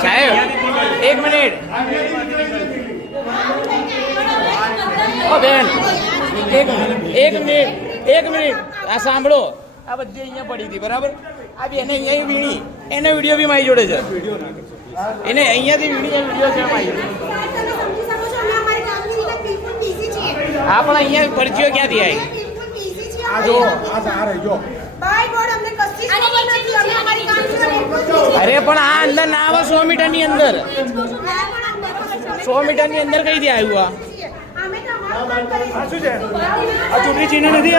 સાહેબ એક મિનિટ ઓ બેન એક મિનિટ આ સાંભળો આ બધી અહીંયા પડી હતી બરાબર આ બેને અહીંયા વીણી એનો વિડીયો બી મારી જોડે છે એને અહીંયાથી વીણી વિડીયો છે મારી હા પણ અહીંયા પરચીઓ ક્યાંથી આવી અરે પણ આ અંદર ના આવે 100 મીટર ની અંદર 100 મીટર ની અંદર કઈ થી આવ્યું આ શું છે આ ચૂંટણી ચિહ્ન નથી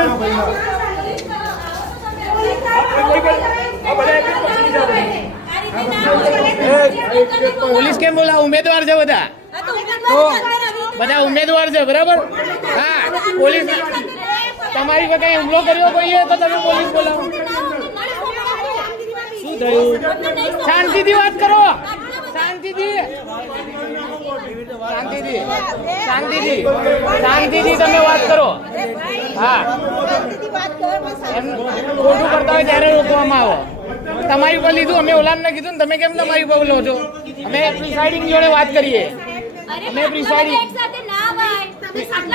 પોલીસ કેમ બોલા ઉમેદવાર છે બધા તો બધા ઉમેદવાર છે બરાબર હા પોલીસ તમારી પર કઈ હુમલો કર્યો કોઈએ તો તમે પોલીસ બોલાવો શું થયું શાંતિથી વાત કરો શાંતિથી તમે વાત કરો હા એમ ખોટું કરતા હોય ત્યારે રોકવામાં આવો તમારી ઉપર લીધું અમે ઓલામને કીધું ને તમે કેમ તમારી ઉપર લો છો અમે પ્રિસાઇડિંગ જોડે વાત કરીએ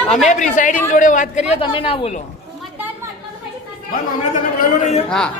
અમે પ્રિસાઇડિંગ જોડે વાત કરીએ તમે ના બોલો હા